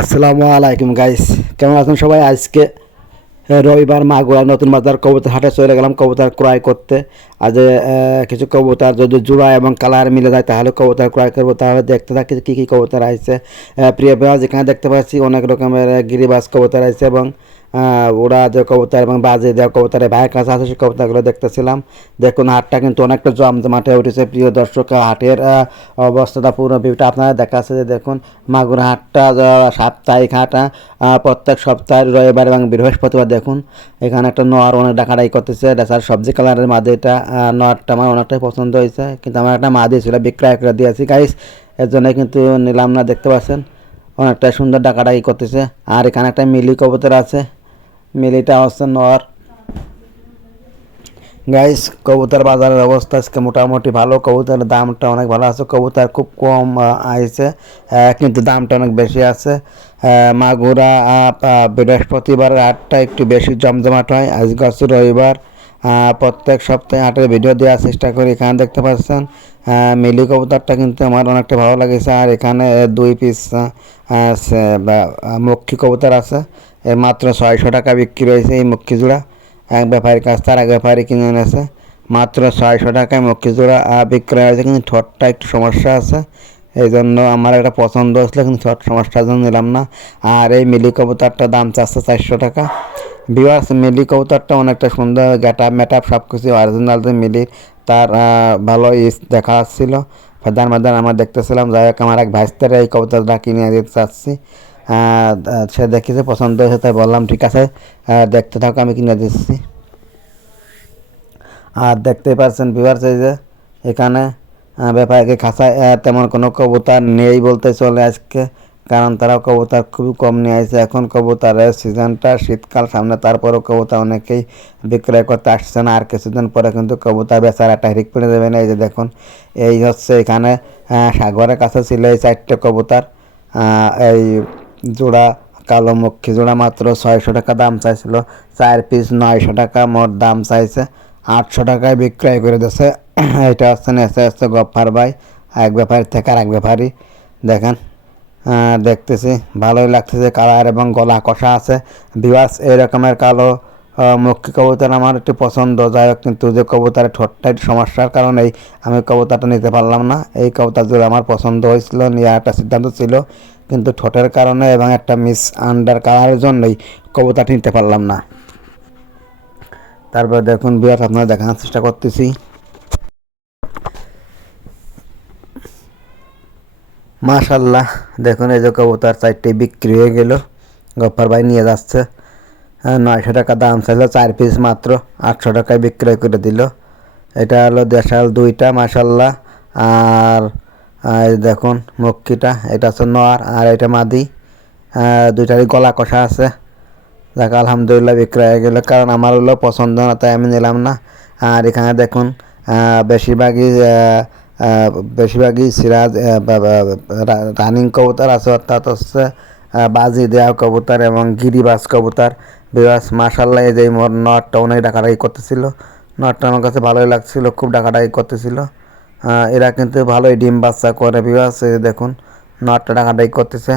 আসসালামু আলাইকুম গাইস কেমন আছেন সবাই? আজকে রবিবার, মাগুরা, নতুন বাজার কবুতর হাটে চলে গেলাম কবুতর ক্রয় করতে। আজ কিছু কবুতর যদি জোড়া এবং কালার মিলে যায়, তাহলে কবুতর ক্রয় করব। তাহলে দেখতে থাকি কী কী কবুতর আসছে প্রিয় বিভাগ যেখানে দেখতে পাচ্ছি অনেক রকমের গিরিবাস কবুতর আছে এবং ওরা যে কবুতর এবং বাজে যে কবুতরের ভাইয়ের কাছে আছে সেই কবুতরগুলো দেখতেছিলাম। দেখুন, হাটটা কিন্তু অনেকটা জমজমাটে উঠেছে। প্রিয় দর্শক, হাটের অবস্থাটা পুরো ভিউটা আপনারা দেখাচ্ছে যে দেখুন, মাগুরা হাটটা সাপ্তাহিক হাট প্রত্যেক সপ্তাহে রবিবার এবং বৃহস্পতিবার দেখুন। এখানে একটা নোয়ার অনেক ডাকাডাই করতেছে। দেখার সবজি কালারের মাঝে এটা নোয়ারটা আমার অনেকটাই পছন্দ হয়েছে। কিন্তু আমার একটা মা দিয়েছিল বিক্রয় করে দিয়েছি। গাইস এর জন্য কিন্তু নিলাম না, দেখতে পাচ্ছেন। অনেকটা সুন্দর ডাকাডাকি করতেছে। আর এখানে একটা মিলি কবুতর আছে। মিলিটা হচ্ছে নর। গাইস কবুতর বাজারের অবস্থা আজকে মোটামুটি ভালো। কবুতরের দামটা অনেক ভালো আছে। কবুতর খুব কম আইছে। কিন্তু দামটা অনেক বেশি আছে। মাগুরা বৃহস্পতিবার হাটটা একটু বেশি জমজমাট হয়। আজ হচ্ছে রবিবার। প্রত্যেক সপ্তাহে হাটের ভিডিও দেওয়ার চেষ্টা করি। এখানে দেখতে পাচ্ছেন মিলি কবুতরটা কিন্তু আমার অনেকটা ভালো লাগেছে। আর এখানে দুই পিস মক্ষী কবুতর আছে। মাত্র ছয়শো টাকা বিক্রি হয়েছে এই মক্ষী জোড়া এক ব্যাপারীর কাছ তার এক ব্যাপারী কিনে এনেছে। মাত্র ছয়শো টাকায় মক্ষী জোড়া বিক্রয় হয়েছে, কিন্তু ঠোঁটটা একটু সমস্যা আছে। এই জন্য আমার একটা পছন্দ হয়েছিল, কিন্তু ঠোঁট সমস্যার জন্য নিলাম না। আর এই মিলি কবুতরটার দাম চারশো চারশো টাকা। বিওয়ার্স মিলি কবুতরটা অনেকটা সুন্দর গ্যাটা ম্যাটাপ সব কিছু অরিজিনাল যে মিলি তার ভালো ইস দেখা যাচ্ছিল। ফাদার মাদার আমরা দেখতেছিলাম। যাই হোক, আমার এক ভাইস্তারে এই কবুতরটা কিনে দিতে চাচ্ছি। সে দেখেছে পছন্দ হয়েছে, তাই বললাম, ঠিক আছে দেখতে থাকো, আমি কিনে দিচ্ছি। আর দেখতেই পাচ্ছেন এই যে এখানে ব্যাপারীকে খাঁচায় তেমন কোনো কবুতর নেই বলতে চলে আজকে, কারণ তারা কবুতর খুবই কম নিয়ে আসছে এখন কবুতরের সিজনটা শীতকাল, সামনে তারপরেও কবুতর অনেকেই বিক্রয় করতে আসছে না। আর কিছুদিন পরে কিন্তু বেচার একটা হিরিক পড়ে দেবে না। এই যে দেখুন, এই হচ্ছে এখানে সাগরের কাছে ছিল এই চারটে কবুতর এই জোড়া কালো মক্ষী জোড়া মাত্র ছয়শো টাকা দাম চাইছিল। চার পিস নয়শো টাকা মোট দাম চাইছে। আটশো টাকায় বিক্রয় করে দিয়েছে। এটা হচ্ছে নেচে হচ্ছে গফার ভাই, এক ব্যাপারী থেকে আর এক ব্যাপারী। দেখেন দেখতেছি, ভালোই লাগতেছে কালার এবং গলা কষা আছে। বিবাস এই রকমের কালো মক্ষী কবুতর আমার একটু পছন্দ। যাই হোক, কিন্তু যে কবুতরের ঠোঁটটা একটু সমস্যার কারণেই আমি কবুতরটা নিতে পারলাম না। এই কবুতর জোড়া আমার পছন্দ হয়েছিল, নেওয়ার একটা সিদ্ধান্ত ছিল। কিন্তু ঠোঁটের কারণে এবং একটা মিস আন্ডার কালারের জন্যই কবুতরটা নিতে পারলাম না। তারপর দেখুন বিরাট আপনারা দেখানোর চেষ্টা করতেছি। মাশাল্লাহ দেখুন এই যে কবুতর চারটে বিক্রি হয়ে গেল। গফার ভাই নিয়ে যাচ্ছে। হ্যাঁ, নয়শো টাকা দাম চাইলো চার পিস মাত্র আটশো টাকায় বিক্রয় করে দিল। এটা হলো দেশাল দুইটা মাশাল্লাহ আর আর দেখুন মক্ষিটা, এটা হচ্ছে নর আর এটা মাদি। দুইটারই গলা কষা আছে। দেখ আলহামদুলিল্লাহ বিক্রয় হয়ে গেল, কারণ আমার হলো পছন্দ না, তাই আমি নিলাম না। আর এখানে দেখুন বেশিরভাগই বেশিরভাগই সিরাজ রানিং কবুতর আছে, অর্থাৎ হচ্ছে বাজি দেওয়া কবুতর এবং গিরিবাজ কবুতর। বিবাস মাসাল্লাহ এই যে মোর নটটা অনেক ডাকাডাকি করতেছিল। নটটা আমার কাছে ভালোই লাগছিল, খুব ডাকাডাকি করতেছিল। এরা কিন্তু ভালোই ডিম বাচ্চা করে যে দেখুন নটটা ডাকাডাকি করতেছে।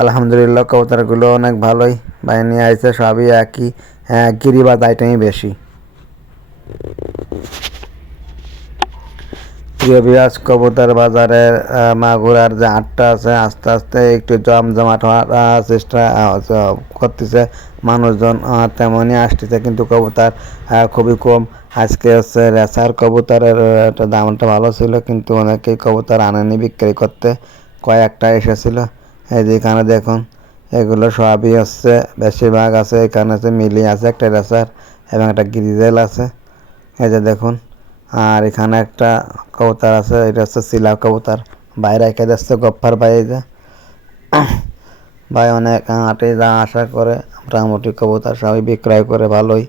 আলহামদুলিল্লাহ কবুতরগুলো অনেক ভালোই। বাইরে নিয়ে আসছে সবই একই হ্যাঁ, গিরিবাজ আইটেমই বেশি। প্রিয় বিরাজ কবুতর বাজারের মাগুরার যে আটটা আছে আস্তে আস্তে একটু জমজমাট হওয়ার চেষ্টা করতেছে। মানুষজন তেমনই আসতেছে কিন্তু কবুতর খুবই কম। আজকে হচ্ছে রেসার কবুতরের একটা দামটা ভালো ছিল, কিন্তু অনেকেই কবুতর আনেনি বিক্রি করতে। কয়েকটা এসেছিল। এই যে এখানে দেখুন, এগুলো সবই হচ্ছে বেশিরভাগ আছে, এখানে হচ্ছে মিলি আছে, একটা রেসার এবং একটা গ্রিজেল আছে। এই যে দেখুন, আর এখানে একটা কবুতর আছে, এটা হচ্ছে শিলা কবুতর। বাইরে রেখে যাচ্ছে গপ্পার বাইরে ভাই অনেক হাটে যা আশা করে, মোটামুটি কবুতর সবই বিক্রয় করে, ভালোই।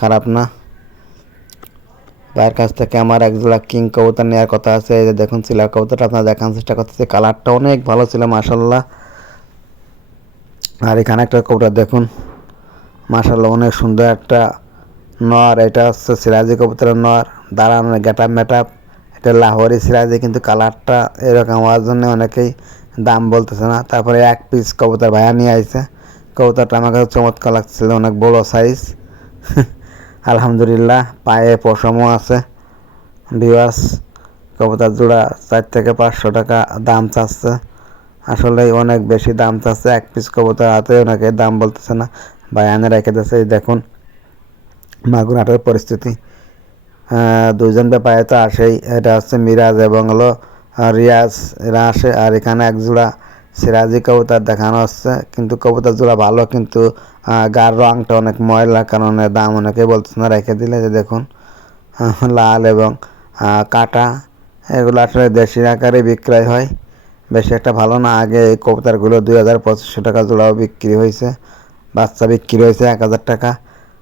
খারাপ না। ভাইয়ের কাছ থেকে আমার এক কিং কবুতর নেওয়ার কথা আছে, এই যে দেখুন সিলা কবুতরটা, আপনারা দেখানোর চেষ্টা করতেছে। কালারটা অনেক ভালো ছিল মাসাল্লাহ আর এখানে একটা কবুতর, দেখুন। মাসাল্লাহ অনেক সুন্দর একটা নর, এটা হচ্ছে সিরাজি কবুতরের নর। দাঁড়ানো গেটাপ মেটাপ এটা লাহোরি সিরাজি, কিন্তু কালারটা এরকম হওয়ার জন্য অনেকেই দাম বলতেছে না। তারপরে এক পিস কবুতর ভাইয়া নিয়ে আইছে। কবুতরটা আমার কাছে চমৎকার লাগছিল অনেক বড় সাইজ আলহামদুলিল্লাহ পায়ে পশমও আছে। বিওয়াস কবুতর জোড়া চার থেকে পাঁচশো টাকা দাম চাচ্ছে। আসলে অনেক বেশি দাম চাচ্ছে। এক পিস কবুতর হাতে ওনাকে দাম বলতেছে না। ভাই আনে রেখে দিয়েছে দেখুন মাগুর হাটের পরিস্থিতি। আহ, দুইজন ব্যাপারে তো আসেই। এটা হচ্ছে মিরাজ এবং হলো রিয়াজ। এরা আসে আর এখানে এক জোড়া সিরাজি কবুতর দেখানো হচ্ছে। কিন্তু কবুতর জোড়া ভালো কিন্তু গার রংটা অনেক ময়লা, কারণে দাম অনেকে বলতেছে না, রেখে দিলে যে দেখুন লাল এবং কাটা, এগুলো আসলে দেশি আকারে বিক্রয় হয়। বেশি একটা ভালো না, আগে এই কবুতরগুলো দুই হাজার পঁচিশশো টাকা জোড়াও বিক্রি হয়েছে, বাচ্চা বিক্রি হয়েছে এক হাজার টাকা।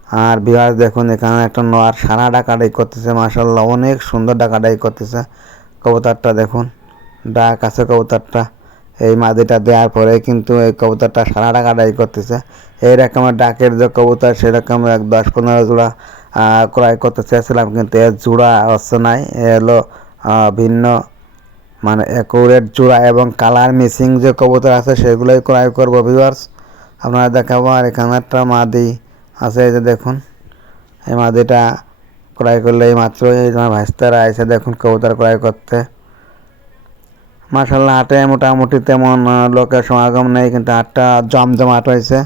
আর বিহার দেখুন, এখানে একটা নোয়ার সারা ডাকাডাই করতেছে মাসাল্লাহ অনেক সুন্দর ডাকাডাই করতেছে কবুতারটা, দেখুন, ডাক আছে কবুতরটা। এই মাদিটা দেওয়ার পরে কিন্তু এই কবুতরটা সারা ডাকাডাই করতেছে। এই রকমের ডাকের যে কবুতর সেরকম এক দশ পনেরো জোড়া ক্রয় করতে চেয়েছিলাম কিন্তু এর জোড়া হচ্ছে নাই, এ হলো ভিন্ন মানে অ্যাকুরেট জোড়া এবং কালার মিসিং যে কবুতর আছে সেগুলোই ক্রয় করব ভিউয়ার্স আপনারা দেখাবো আর এখানে একটা মাদি আছে, এই যে দেখুন, এই মাদিটা ক্রয় করলে এই মাত্র এই ভাইস্তারা এসে দেখুন কবুতর ক্রয় করতে। মার্শাল্লাহ হাটে মোটামুটি তেমন লোকের সমাগম নেই, কিন্তু আটটা হাটটা জমজমাট হয়েছে।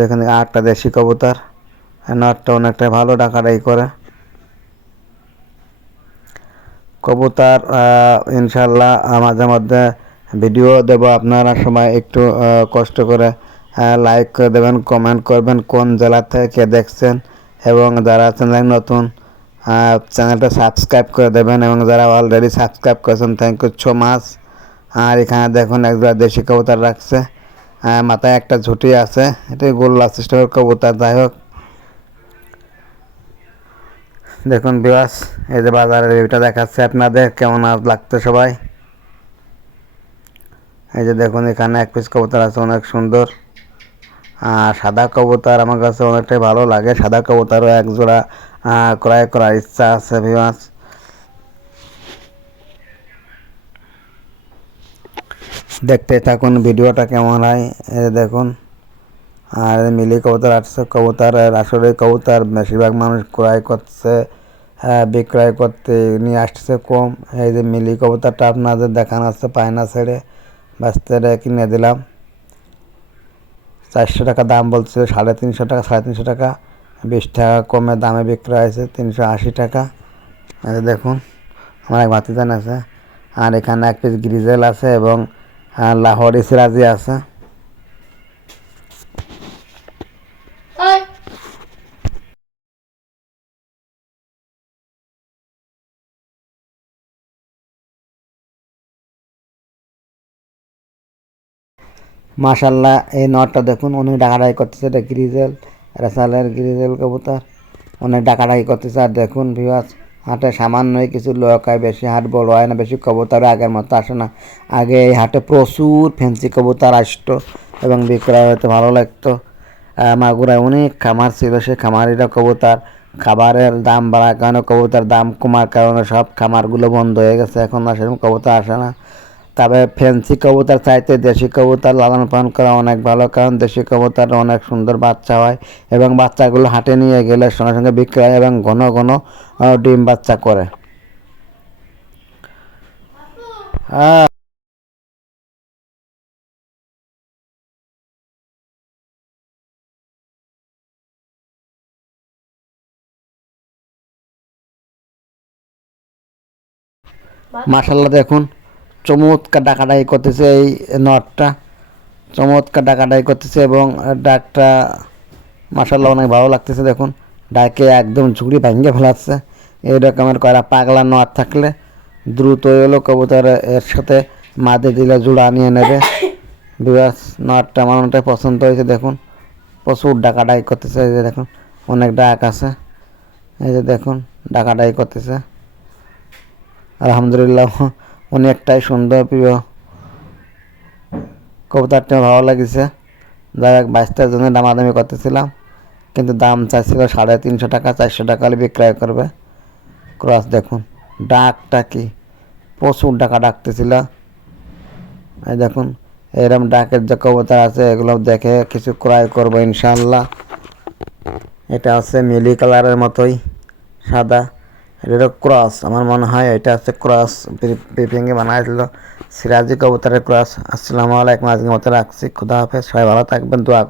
দেখুন আটটা দেশি কবুতর। নটটা অনেকটা ভালো ডাকাডাই করে। কবুতর ইনশাল্লাহ মাঝে মধ্যে ভিডিও দেবো আপনারা সময় একটু কষ্ট করে লাইক করে দেবেন কমেন্ট করবেন, কোন জেলা থেকে দেখছেন, এবং যারা চ্যানেল নতুন চ্যানেলটা সাবস্ক্রাইব করে দেবেন এবং যারা অলরেডি সাবস্ক্রাইব করেছেন থ্যাংক ইউ সো মাচ আর এখানে দেখুন একবার দেশি কবুতর রাখছে। আহ, মাথায় একটা ঝুঁটি আছে এটাই গোল্লা সিস্টেমের কবুতর যাই হোক। দেখুন বিবাস এই যে বাজারের রিভিউটা দেখাচ্ছে আপনাদের কেমন আজ লাগছে সবাই? এই যে দেখুন এখানে এক পিস কবুতর আছে অনেক সুন্দর। আর সাদা কবুতর আমার কাছে অনেকটাই ভালো লাগে সাদা কবুতরও এক জোড়া ক্রয় করার ইচ্ছা আছে বিবাস দেখতে থাকুন, ভিডিওটা কেমন হয়? দেখুন, আর মিলি কবুতর আটশো কবুতরের আসলে কবুতর বেশিরভাগ মানুষ ক্রয় করছে বিক্রয় করতে, নিয়ে আসছে কম। এই যে মিলি কবুতরটা আপনাদের দেখানো আছে, পায়না ছেড়ে বাস্তারে কিনে দিলাম। চারশো টাকা দাম বলছে সাড়ে তিনশো টাকা, সাড়ে তিনশো টাকা। বিশ টাকা কমে দামে বিক্রয় হয়েছে তিনশো আশি টাকা। দেখুন আমার এক ভাতিজান আছে আর এখানে এক পিস গ্রিজেল আছে এবং লাহোরি সিরাজি আছে. মাশাল্লাহ এই নটটা দেখুন অনেক ডাকাডাকি করতেছে এটা গ্রিজেল রেসালের গ্রিজেল কবুতর। অনেক ডাকাডাকি করতেছে। আর দেখুন ভিওয়াস হাটে সামান্যই কিছু লোক হয় বেশি হাট বড় হয় না, বেশি কবুতর আগের মতো আসে না। আগে এই হাটে প্রচুর ফ্যান্সি কবুতর আসতো এবং বিক্রয় হতে ভালো লাগতো। মাগুরায় অনেক খামার ছিল, সে খামারিরা কবুতর। খাবারের দাম বাড়ার কারণে কবুতর দাম কমার কারণে সব খামারগুলো বন্ধ হয়ে গেছে। এখন আর সেরকম কবুতর আসে না। তবে ফ্যান্সি কবুতর চাইতে দেশি কবুতর লালন পালন করা অনেক ভালো, কারণ দেশি কবুতর অনেক সুন্দর বাচ্চা হয় এবং বাচ্চাগুলো হাটে নিয়ে গেলে সঙ্গে সঙ্গে বিক্রি হয় এবং ঘন ঘন ডিম বাচ্চা করে। মাশাল্লাহ দেখুন। চমৎকার ডাকাডাকি করতেছে এই নটটা। চমৎকার ডাকাডাকি করতেছে এবং ডাকটা মাশাল্লাহ অনেক ভালো লাগতেছে, দেখুন। ডাকে একদম ঝুড়ি ভাঙিয়ে ফেলাচ্ছে। এই রকমের কয়রা পাগলা নট থাকলে দ্রুত এলো কবুতর এর সাথে মাদে দিলে জোড়া নিয়ে নেবে। বিবাস নটটা আমার অনেকটাই পছন্দ হয়েছে, দেখুন। প্রচুর ডাকাডাকি করতেছে, এই যে দেখুন, অনেক ডাক আছে। এই যে দেখুন, ডাকাডাকি করতেছে। আলহামদুলিল্লাহ অনেকটাই সুন্দর, প্রিয়। কবুতরটা ভালো লাগছে। যাই হোক, বাইশটার জন্য দামাদামি করতেছিলাম। কিন্তু দাম চাইছিল সাড়ে তিনশো টাকা, চারশো টাকা হলে বিক্রয় করবে। ক্রস দেখুন, ডাকটা কি? প্রচুর টাকা ডাকতেছিল। এই দেখুন এরকম ডাকের যে কবুতর আছে, এগুলো দেখে কিছু ক্রয় করব ইনশাল্লাহ এটা আছে মিলি কালারের মতোই, সাদা। এটা ক্রস। আমার মনে হয় এটা হচ্ছে ক্রস। বিপিঙ্গে বানাইছিল সিরাজি কবুতরের ক্রস। আসসালামু আলাইকুম। আজকে মতো রাখছি। খুদা হাফেজ। সবাই ভালো থাকবেন। দোয়া।